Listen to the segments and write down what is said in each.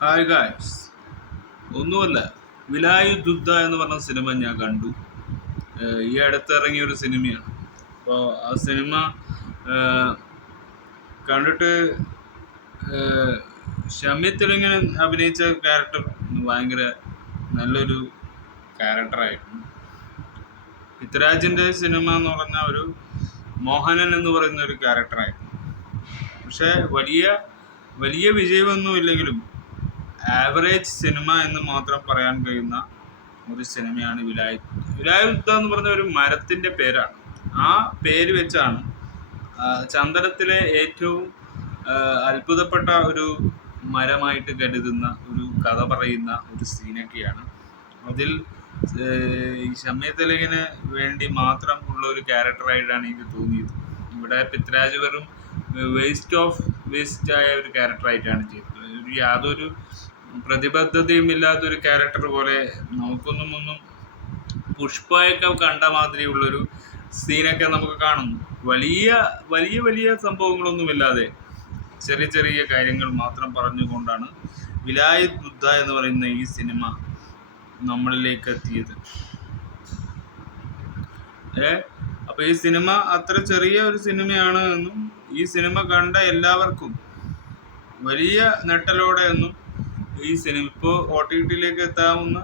Hi guys, ഒന്നുമല്ല, വിലായുദ്ധ എന്ന് പറഞ്ഞ സിനിമ ഞാൻ കണ്ടു. ഈ അടുത്തിറങ്ങിയ ഒരു സിനിമയാണ്. അപ്പോൾ ആ സിനിമ കണ്ടിട്ട് ഷമി തെലുങ്കിന് അഭിനയിച്ച ക്യാരക്ടർ ഭയങ്കര നല്ലൊരു ക്യാരക്ടറായിരുന്നു. പൃഥ്വിരാജിൻ്റെ സിനിമ എന്ന് പറഞ്ഞ ഒരു മോഹനൻ എന്ന് പറയുന്ന ഒരു ക്യാരക്ടറായിരുന്നു. പക്ഷേ വലിയ വിജയമൊന്നുമില്ലെങ്കിലും ആവറേജ് സിനിമ എന്ന് മാത്രം പറയാൻ കഴിയുന്ന ഒരു സിനിമയാണ് വിലായുദ്ധ എന്ന് പറഞ്ഞ ഒരു മരത്തിൻ്റെ പേരാണ്. ആ പേര് വെച്ചാണ് ചന്ദനത്തിലെ ഏറ്റവും അത്ഭുതപ്പെട്ട ഒരു മരമായിട്ട് കരുതുന്ന ഒരു കഥ പറയുന്ന ഒരു സീനൊക്കെയാണ് അതിൽ ഈ ഷമി തെലുങ്കിന് വേണ്ടി മാത്രം ഉള്ള ഒരു ക്യാരക്ടറായിട്ടാണ് എനിക്ക് തോന്നിയത്. ഇവിടെ പൃഥ്വിരാജ് വെറും വേസ്റ്റ് ആയ ഒരു ക്യാരക്ടറായിട്ടാണ് ചെയ്തത്. യാതൊരു പ്രതിബദ്ധതയും ഇല്ലാത്തൊരു ക്യാരക്ടർ പോലെ ഒന്നും പുഷ്പയൊക്കെ കണ്ട മാതിരിയുള്ളൊരു സീനൊക്കെ നമുക്ക് കാണുന്നു. വലിയ സംഭവങ്ങളൊന്നുമില്ലാതെ ചെറിയ കാര്യങ്ങൾ മാത്രം പറഞ്ഞുകൊണ്ടാണ് വിലായുദ്ധ എന്ന് പറയുന്ന ഈ സിനിമ നമ്മളിലേക്ക് എത്തിയത്. അപ്പോൾ ഈ സിനിമ അത്ര ചെറിയ ഒരു സിനിമയാണ് എന്നും ഈ സിനിമ കണ്ട എല്ലാവർക്കും വലിയ നെട്ടലോടെ ഒന്നും ഈ സിനിമ ഇപ്പോൾ OTTയിലേക്ക് എത്താവുന്ന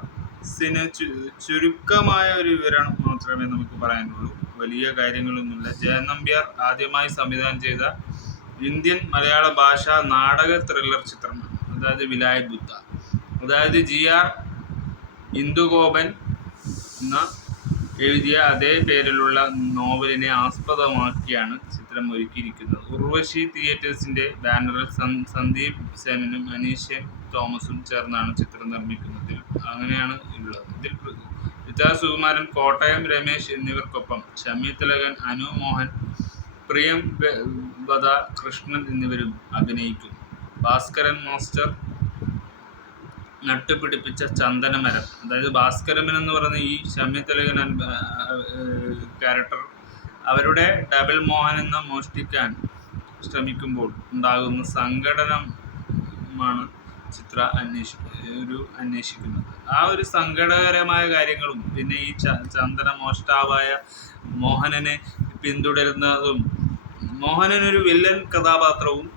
ചുരുക്കമായ ഒരു വിവരണം മാത്രമേ നമുക്ക് പറയാനുള്ളൂ. വലിയ കാര്യങ്ങളൊന്നുമില്ല. ജയൻ നമ്പ്യാർ ആദ്യമായി സംവിധാനം ചെയ്ത ഇന്ത്യൻ മലയാള ഭാഷാ നാടക ത്രില്ലർ ചിത്രമാണ്. അതായത് വിലായുദ്ധ. അതായത് GR ഇന്ദുഗോപൻ എന്ന എഴുതിയ അതേ പേരിലുള്ള നോവലിനെ ആസ്പദമാക്കിയാണ് ചിത്രം ഒരുക്കിയിരിക്കുന്നത്. ഉർവശി തിയേറ്റേഴ്സിന്റെ ബാനറിൽ സന്ദീപ് സെനും അനീഷൻ തോമസും ചേർന്നാണ് ചിത്രം നിർമ്മിക്കുന്നത്. അങ്ങനെയാണ് ഉള്ളത്. ഇതിൽ വിചാർ സുകുമാരൻ, കോട്ടയം രമേശ് എന്നിവർക്കൊപ്പം ഷമി തിലകൻ, അനു മോഹൻ, പ്രിയംവദ കൃഷ്ണൻ എന്നിവരും അഭിനയിക്കുന്നു. ഭാസ്കരൻ മാസ്റ്റർ നട്ടുപിടിപ്പിച്ച ചന്ദനമരം, അതായത് ഭാസ്കരൻ എന്ന് പറയുന്ന ഈ ഷമി തെലുങ്കൻ ക്യാരക്ടർ അവരുടെ ഡബിൾ മോഹൻ എന്ന മോഷ്ടിക്കാൻ ശ്രമിക്കുമ്പോൾ ഉണ്ടാകുന്ന സങ്കടനമാണ് അന്വേഷിക്കുന്നത്. ആ ഒരു സങ്കടകരമായ കാര്യങ്ങളും പിന്നെ ഈ ചന്ദന മോഷ്ടാവായ മോഹനനെ പിന്തുടരുന്നതും, മോഹനനൊരു വില്ലൻ കഥാപാത്രവും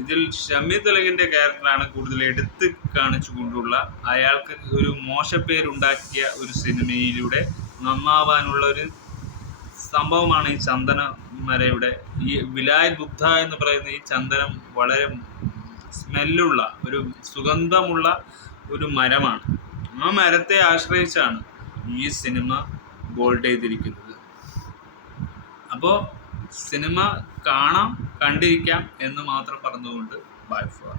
ഇതിൽ ഷമി തെലുങ്കിൻ്റെ ക്യാരക്ടറാണ് കൂടുതൽ എടുത്ത് കാണിച്ചു കൊണ്ടുള്ള അയാൾക്ക് ഒരു മോശപ്പേരുണ്ടാക്കിയ ഒരു സിനിമയിലൂടെ നന്നാവാനുള്ള ഒരു സംഭവമാണ് ഈ ചന്ദനമരയുടെ ഈ വിലായുദ്ധ എന്ന് പറയുന്ന ഈ ചന്ദനം വളരെ സ്മെല്ലുള്ള ഒരു സുഗന്ധമുള്ള ഒരു മരമാണ്. ആ മരത്തെ ആശ്രയിച്ചാണ് ഈ സിനിമ ബോൾഡ് ചെയ്തിരിക്കുന്നത്. അപ്പോൾ സിനിമ കണ്ടിരിക്കാം എന്ന് മാത്രം പറഞ്ഞുകൊണ്ട് ബൈ ഫോർ.